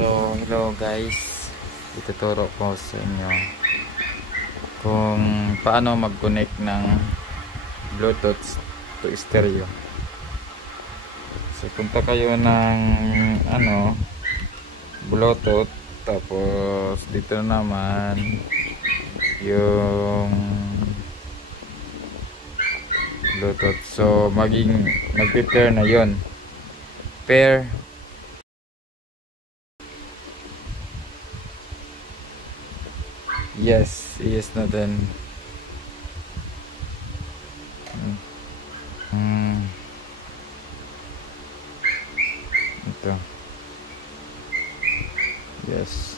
So, hello guys. Ituturo ko sa inyo kung paano mag-connect ng Bluetooth to stereo. So, punta kayo ng Bluetooth, tapos dito naman yung Bluetooth. So, mag-pair na yon. Pair. Yes natin. Ito. Yes.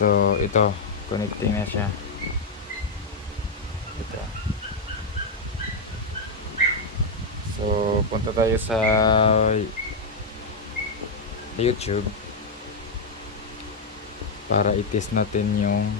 So, ito, connecting na siya. Ito. So, punta tayo sa YouTube para i-test natin yung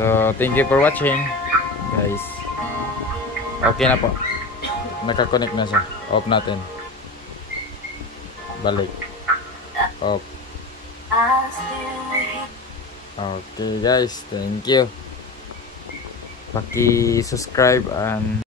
So, thank you for watching, guys. Okay na po. Naka-connect na siya. Off natin. Balik. Off. Okay, guys. Thank you. Paki-subscribe and